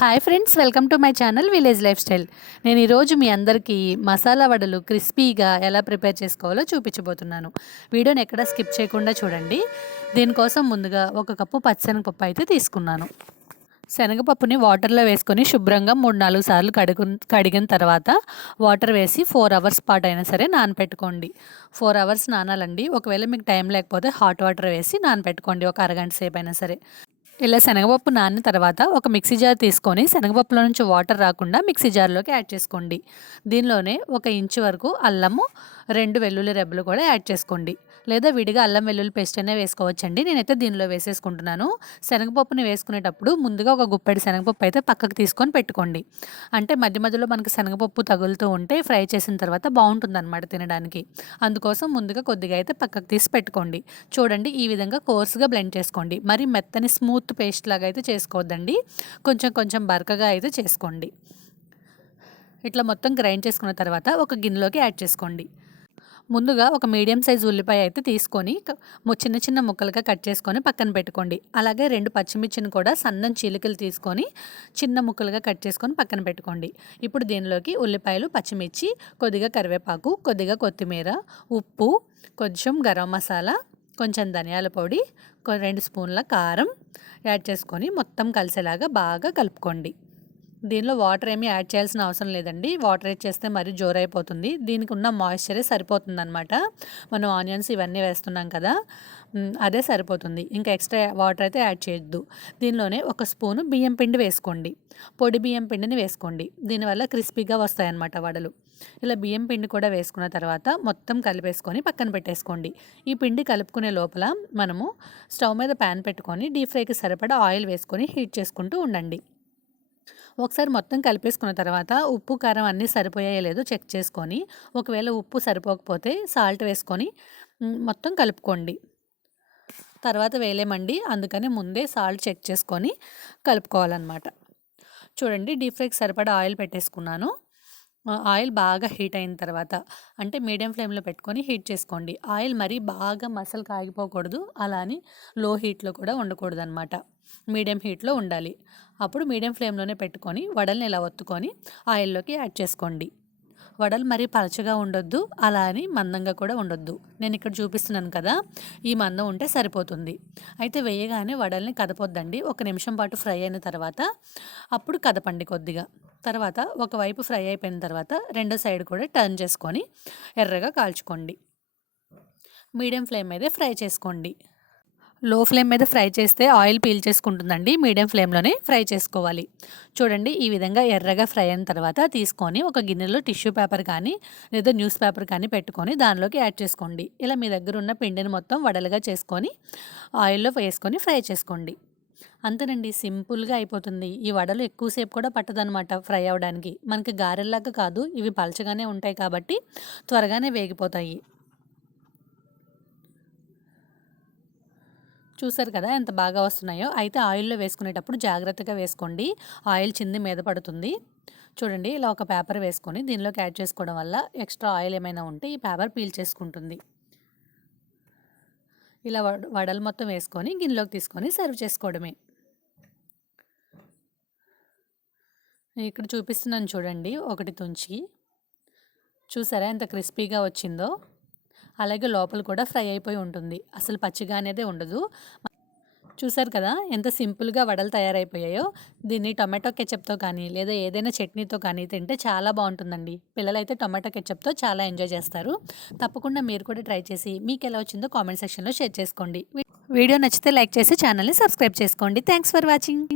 Hi friends welcome to my channel village life style నేను ఈరోజు మీ అందరికీ మసాలా వడలు క్రిస్పీగా ఎలా ప్రిపేర్ చేసుకోవాలో చూపించబోతున్నాను. వీడియోని ఎక్కడ స్కిప్ చేయకుండా చూడండి. దీనికోసం ముందుగా ఒక కప్పు పచ్చనగపప్పు అయితే తీసుకున్నాను. శనగపప్పుని వాటర్లో వేసుకొని శుభ్రంగా మూడు నాలుగు సార్లు కడుగు కడిగిన తర్వాత వాటర్ వేసి ఫోర్ అవర్స్ పాటు అయినా సరే నానపెట్టుకోండి. Four hours నానాలండి. ఒకవేళ మీకు టైం లేకపోతే హాట్ వాటర్ వేసి నానపెట్టుకోండి. ఒక అరగంట సేపు అయినా సరే. ఇలా శనగపప్పు నానిన తర్వాత ఒక మిక్సీ జార్ తీసుకొని శనగపప్పులో నుంచి వాటర్ రాకుండా మిక్సీ జార్లోకి యాడ్ చేసుకోండి. దీనిలోనే ఒక ఇంచు వరకు అల్లము రెండు వెల్లుల్లి రెబ్బలు కూడా యాడ్ చేసుకోండి. లేదా విడిగా అల్లం వెల్లుల్లి పేస్ట్ అనే వేసుకోవచ్చండి. నేనైతే దీనిలో వేసేసుకుంటున్నాను. శనగపప్పుని వేసుకునేటప్పుడు ముందుగా ఒక గుప్పెడి శనగపప్పు అయితే పక్కకు తీసుకొని పెట్టుకోండి. అంటే మధ్య మధ్యలో మనకి శనగపప్పు తగులుతూ ఉంటే ఫ్రై చేసిన తర్వాత బాగుంటుంది అనమాట తినడానికి. అందుకోసం ముందుగా కొద్దిగా అయితే పక్కకు తీసి పెట్టుకోండి. చూడండి ఈ విధంగా కోర్సుగా బ్లెండ్ చేసుకోండి. మరి మెత్తని స్మూత్ పేస్ట్ లాగా అయితే చేసుకోవద్దండి. కొంచెం కొంచెం బరకగా అయితే చేసుకోండి. ఇట్లా మొత్తం గ్రైండ్ చేసుకున్న తర్వాత ఒక గిన్నెలోకి యాడ్ చేసుకోండి. ముందుగా ఒక మీడియం సైజ్ ఉల్లిపాయ అయితే తీసుకొని చిన్న చిన్న ముక్కలుగా కట్ చేసుకొని పక్కన పెట్టుకోండి. అలాగే రెండు పచ్చిమిర్చిని కూడా సన్నం చీలికలు తీసుకొని చిన్న ముక్కలుగా కట్ చేసుకొని పక్కన పెట్టుకోండి. ఇప్పుడు దీనిలోకి ఉల్లిపాయలు పచ్చిమిర్చి కొద్దిగా కరివేపాకు కొద్దిగా కొత్తిమీర ఉప్పు కొంచెం గరం మసాలా కొంచెం ధనియాల పొడి రెండు స్పూన్ల కారం యాడ్ చేసుకొని మొత్తం కలిసేలాగా బాగా కలుపుకోండి. దీనిలో వాటర్ ఏమీ యాడ్ చేయాల్సిన అవసరం లేదండి. వాటర్ యాడ్ చేస్తే మరీ జోరైపోతుంది. దీనికి ఉన్న మాయిశ్చరే సరిపోతుంది అనమాట మనం ఆనియన్స్ ఇవన్నీ వేస్తున్నాం కదా అదే సరిపోతుంది. ఇంకా ఎక్స్ట్రా వాటర్ అయితే యాడ్ చేయొద్దు. దీనిలోనే ఒక స్పూను బియ్యం పిండి వేసుకోండి. పొడి బియ్యం పిండిని వేసుకోండి. దీనివల్ల క్రిస్పీగా వస్తాయన్నమాట వడలు. ఇలా బియ్యం పిండి కూడా వేసుకున్న తర్వాత మొత్తం కలిపేసుకొని పక్కన పెట్టేసుకోండి. ఈ పిండి కలుపుకునే లోపల మనము స్టవ్ మీద ప్యాన్ పెట్టుకొని డీప్ ఫ్రైకి సరిపడా ఆయిల్ వేసుకొని హీట్ చేసుకుంటూ ఉండండి. ఒకసారి మొత్తం కలిపేసుకున్న తర్వాత ఉప్పు కారం అన్నీ సరిపోయాయో లేదో చెక్ చేసుకొని ఒకవేళ ఉప్పు సరిపోకపోతే సాల్ట్ వేసుకొని మొత్తం కలుపుకోండి. తర్వాత వేయలేమండి అందుకని ముందే సాల్ట్ చెక్ చేసుకొని కలుపుకోవాలన్నమాట. చూడండి డీప్ ఫ్రైకి సరిపడా ఆయిల్ పెట్టేసుకున్నాను. ఆయిల్ బాగా హీట్ అయిన తర్వాత అంటే మీడియం ఫ్లేమ్లో పెట్టుకొని హీట్ చేసుకోండి. ఆయిల్ మరీ బాగా మసలు కాగిపోకూడదు అలా అని లో హీట్లో కూడా ఉండకూడదు అనమాట మీడియం హీట్లో ఉండాలి. అప్పుడు మీడియం ఫ్లేమ్లోనే పెట్టుకొని వడల్ని ఇలా ఒత్తుకొని ఆయిల్లోకి యాడ్ చేసుకోండి. వడలు మరీ పలచగా ఉండొద్దు అలా అని మందంగా కూడా ఉండొద్దు. నేను ఇక్కడ చూపిస్తున్నాను కదా ఈ మందం ఉంటే సరిపోతుంది. అయితే వేయగానే వడల్ని కదపొద్దండి. ఒక నిమిషం పాటు ఫ్రై అయిన తర్వాత అప్పుడు కదపండి కొద్దిగా. తర్వాత ఒకవైపు ఫ్రై అయిపోయిన తర్వాత రెండో సైడ్ కూడా టర్న్ చేసుకొని ఎర్రగా కాల్చుకోండి. మీడియం ఫ్లేమ్ మీదే ఫ్రై చేసుకోండి. లో ఫ్లేమ్ మీద ఫ్రై చేస్తే ఆయిల్ పీల్ చేసుకుంటుందండి. మీడియం ఫ్లేమ్లోనే ఫ్రై చేసుకోవాలి. చూడండి ఈ విధంగా ఎర్రగా ఫ్రై అయిన తర్వాత తీసుకొని ఒక గిన్నెలో టిష్యూ పేపర్ కానీ లేదా న్యూస్ పేపర్ కానీ పెట్టుకొని దానిలోకి యాడ్ చేసుకోండి. ఇలా మీ దగ్గర ఉన్న పిండిని మొత్తం వడలుగా చేసుకొని ఆయిల్లో వేసుకొని ఫ్రై చేసుకోండి. అంతేనండి సింపుల్గా అయిపోతుంది. ఈ వడలు ఎక్కువసేపు కూడా పట్టదనమాట ఫ్రై అవ్వడానికి. మనకి గారెల్లాగా కాదు ఇవి పలచగానే ఉంటాయి కాబట్టి త్వరగానే వేగిపోతాయి. చూసారు కదా ఎంత బాగా వస్తున్నాయో. అయితే ఆయిల్లో వేసుకునేటప్పుడు జాగ్రత్తగా వేసుకోండి. ఆయిల్ చింది మీద పడుతుంది. చూడండి ఇలా ఒక పేపర్ వేసుకొని దీనిలోకి యాడ్ చేసుకోవడం వల్ల ఎక్స్ట్రా ఆయిల్ ఏమైనా ఉంటే ఈ పేపర్ పీల్ చేసుకుంటుంది. ఇలా వడలు మొత్తం వేసుకొని గిన్నెలోకి తీసుకొని సర్వ్ చేసుకోవడమే. ఇక్కడ చూపిస్తున్నాను చూడండి ఒకటి తుంచి. చూసారా ఎంత క్రిస్పీగా వచ్చిందో? అలాగే లోపల కూడా ఫ్రై అయిపోయి ఉంటుంది. అసలు పచ్చిగా అనేది ఉండదు. చూసారు కదా ఎంత సింపుల్గా వడలు తయారైపోయాయో. దీన్ని టొమాటో కెచప్తో కానీ లేదా ఏదైనా చట్నీతో కానీ తింటే చాలా బాగుంటుందండి. పిల్లలైతే టొమాటో కెచప్తో చాలా ఎంజాయ్ చేస్తారు. తప్పకుండా మీరు కూడా ట్రై చేసి మీకు ఎలా వచ్చిందో కామెంట్ సెక్షన్లో షేర్ చేసుకోండి. వీడియో నచ్చితే లైక్ చేసి ఛానల్ని సబ్స్క్రైబ్ చేసుకోండి. Thanks for watching.